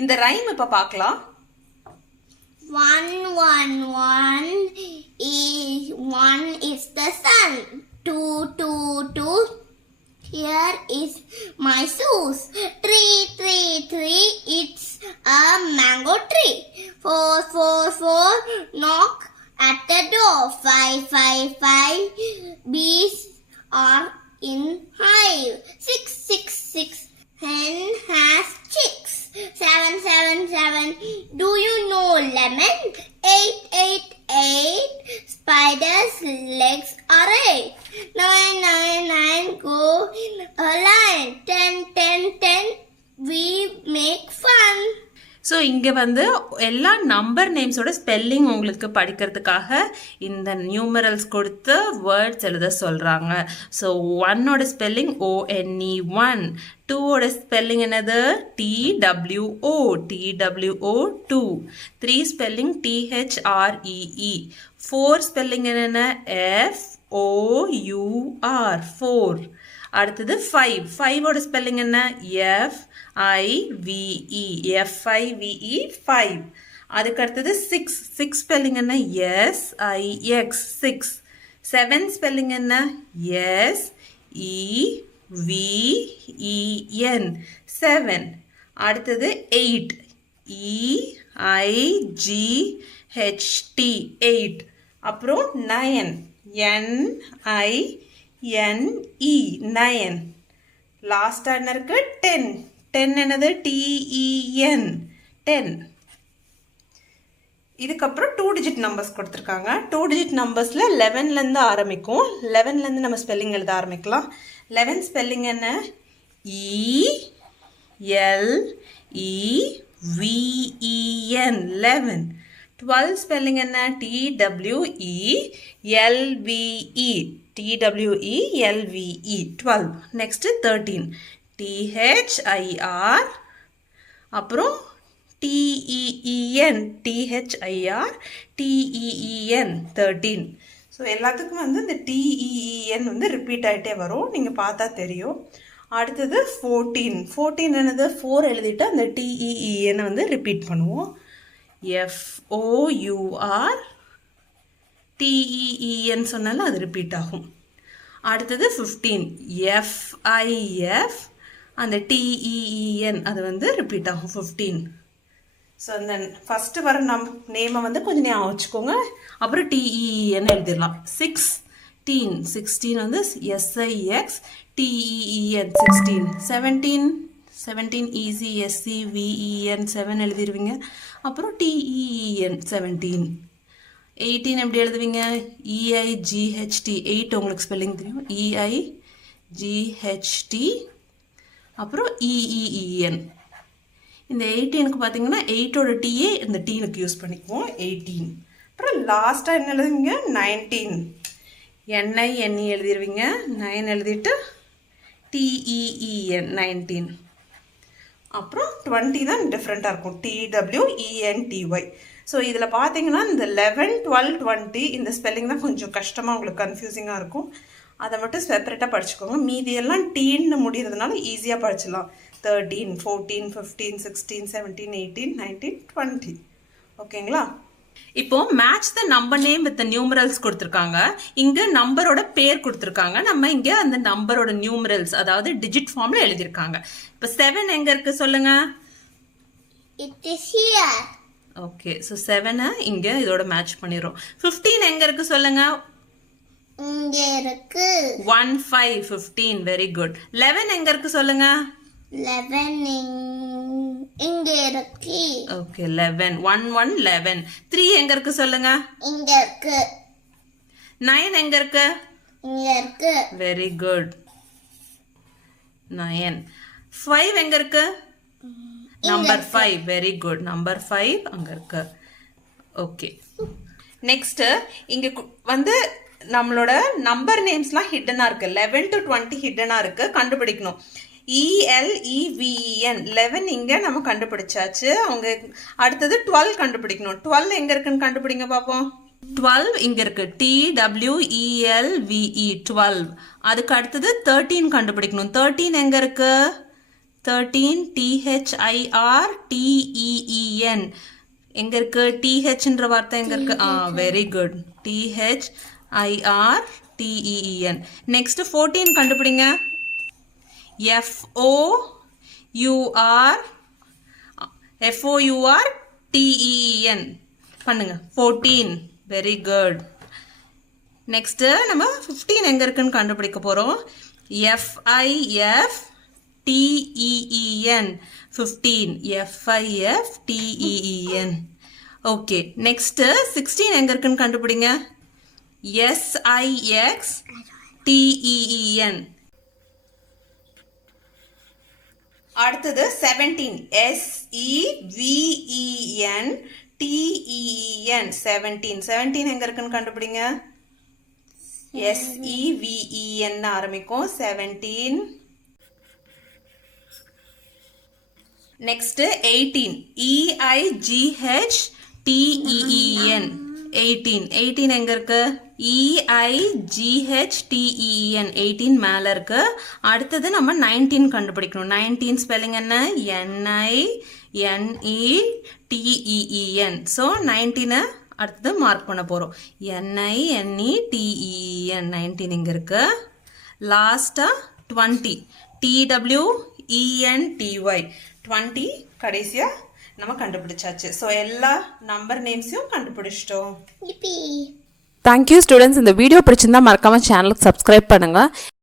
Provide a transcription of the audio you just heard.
இந்த ரைம் இப்ப பார்க்கலாம். 1 1 1 is the sun. 2 2 2 here is my shoes. 3 3 3 it's a mango tree. 4 4 4 knock at the door. 5 5 5 bees are in hive. 6 6 6 hen has chicks. 7 7 7 do you know lemon? 8 8 8 spider's legs are 8. 9 9 9 go in a line. 10 10 10 we make fun. So இங்கே வந்து எல்லா number நேம்ஸோட spelling உங்களுக்கு படிக்கிறதுக்காக இந்த numerals கொடுத்து words எழுத சொல்கிறாங்க. So 1ஓட spelling ONE 1, 2ஓட spelling என்னது TWO 2, 3 ஸ்பெல்லிங் THREE, 4 ஸ்பெல்லிங் என்னென்ன FOUR 4. அடுத்தது 5ஓட ஸ்பெல்லிங் என்ன FIVE 5. அதுக்கு அடுத்தது 6 ஸ்பெல்லிங் என்ன SIX 6. 7 ஸ்பெல்லிங் என்ன SEVEN 7. அடுத்தது 8 EIGHT 8. அப்புறம் 9 NINE 9. லாஸ்ட் என்ன இருக்கு 10 என்னது TEN 10. இதுக்கப்புறம் 2 டிஜிட் நம்பர்ஸ் கொடுத்துருக்காங்க. 2 டிஜிட் நம்பர்ஸில் 11லேருந்து ஆரம்பிக்கும். 11லேருந்து நம்ம ஸ்பெல்லிங் எழுத ஆரம்பிக்கலாம். 11 ஸ்பெல்லிங் என்ன ELEVEN 11. 12 ஸ்பெல்லிங் என்ன TWELVE 12. நெக்ஸ்ட் 13 THIR, அப்புறம் TEEN 13. ஸோ எல்லாத்துக்கும் வந்து இந்த TEEN வந்து ரிப்பீட் ஆகிட்டே வரும், நீங்கள் பார்த்தா தெரியும். அடுத்தது 14 என்னது 4 எழுதிட்டு அந்த TEEN வந்து ரிப்பீட் பண்ணுவோம். FOUR TEEN சொன்னாலும் அது ரிப்பீட் ஆகும். அடுத்தது 15 FIF அந்த TEEN அது வந்து ரிப்பீட் ஆகும் 15. ஸோ அந்த ஃபஸ்ட்டு வர நேமை வந்து கொஞ்சம் ஞாபகம் வச்சுக்கோங்க. அப்புறம் TEEN எழுதிடலாம். 16 வந்து SIX TEEN 16. 17 easy SCVEN 7 எழுதிடுவீங்க. அப்புறம் TEEN 17. 18 எப்படி எழுதுவீங்க EIGHT 8 உங்களுக்கு ஸ்பெல்லிங் தெரியும் EIGHT, அப்புறம் EEEN. இந்த 18க்கு பார்த்தீங்கன்னா 8ஓட TA இந்த டீனுக்கு யூஸ் பண்ணிக்குவோம் 18. அப்புறம் லாஸ்ட்டாக என்ன எழுதுவீங்க 19 NINE எழுதிடுவீங்க. 9 எழுதிட்டு TEEN 19. அப்புறம் 20 தான் டிஃப்ரெண்ட்டாக இருக்கும் TWENTY. ஸோ இதில் பார்த்தீங்கன்னா இந்த 11, 12, 20 இந்த ஸ்பெல்லிங் தான் கொஞ்சம் கஷ்டமாக உங்களுக்கு கன்ஃபியூசிங்காக இருக்கும். அதை மட்டும் செப்பரேட்டாக படிச்சுக்கோங்க. மீதியெல்லாம் டீன்னு முடிகிறதுனால ஈஸியாக படிச்சிடலாம். 13, 14, 15, 16, 17, 18, 19, 20. ஓகேங்களா? இப்போ match the number name with numerals கொடுத்துருக்காங்க. இங்க நம்பரோட பேர் கொடுத்துருக்காங்க. நம்ம இங்க அந்த நம்பரோட நியூமரல்ஸ் அதாவது டிஜிட் ஃபார்ம்ல எழுதியிருக்காங்க. இப்போ 7 எங்க இருக்கு சொல்லுங்க. It is here. Okay, so 7 இங்க இதோட மேட்ச் பண்ணிடுறோம். 15 எங்க இருக்கு சொல்லுங்க. இங்க இருக்கு. 1 5 15 வெரி குட். 11 எங்க இருக்கு சொல்லுங்க. 11 இங்க இருக்கு. ஓகே 11 1 1 11. 3 எங்க இருக்கு சொல்லுங்க. இங்க இருக்கு. 9 எங்க இருக்கு. இங்க இருக்கு. Very good 9. 5 எங்க இருக்கு. Number 5 very good. நம்பர் 5 அங்க இருக்கு. ஓகே, நெக்ஸ்ட் இங்க வந்து நம்மளோட நம்பர் நேம்ஸ்லாம் ஹிடனா இருக்கு. 11 to 20 ஹிடனா இருக்கு, கண்டுபிடிக்கணும். ELEVEN 11 இங்க நம்ம கண்டுபிடிச்சாச்சு. அவங்க அடுத்தது 12 கண்டுபிடிக்கணும். 12 எங்க இருக்குன்னு கண்டுபிடிங்க பாப்போம். 12 இங்க இருக்கு. TWELVE 12. அதுக்கு அடுத்தது 13 கண்டுபிடிக்கணும். 13 எங்க இருக்கு. 13 THIRTEEN. எங்க இருக்கு THன்ற வார்த்தை எங்க இருக்கு? Very good. THIRTEEN. நெக்ஸ்ட் 14 கண்டுபிடிங்க. FOURTEEN பண்ணுங்க. 14. Very good. நெக்ஸ்ட் நம்ம 15 எங்க இருக்குன்னு கண்டுபிடிக்க போறோம். FIFTEEN. 15. FIFTEEN. ஓகே. நெக்ஸ்ட் 16 எங்க இருக்குன்னு கண்டுபிடிங்க. SIXTEEN. அடுத்தது 17. SEVENTEEN. 17 எங்க இருக்குன்னு கண்டுபிடிங்க. SEVEN ஆரம்பிக்கும். 17. நெக்ஸ்ட் 18. EIGHTEEN. 18 எங்க இருக்கு? EIGHTEEN. 18 மேல இருக்கு. அடுத்தது நம்ம 19 கண்டுபிடிக்கணும். 19 ஸ்பெல்லிங் என்ன? NINETEEN. ஸோ 19 அடுத்தது மார்க் பண்ண போறோம். NINETEEN. 19 இங்க இருக்கு. லாஸ்டா 20. TWENTY. 20 கடைசியா நம்ம கண்டுபிடிச்சாச்சு. ஸோ எல்லா நம்பர் நேம்ஸையும் கண்டுபிடிச்சிட்டோம். Yippee. Thank you students. இந்த வீடியோ பிடிச்சிருந்தா மறக்காம சேனலுக்கு சப்ஸ்கிரைப் பண்ணுங்க.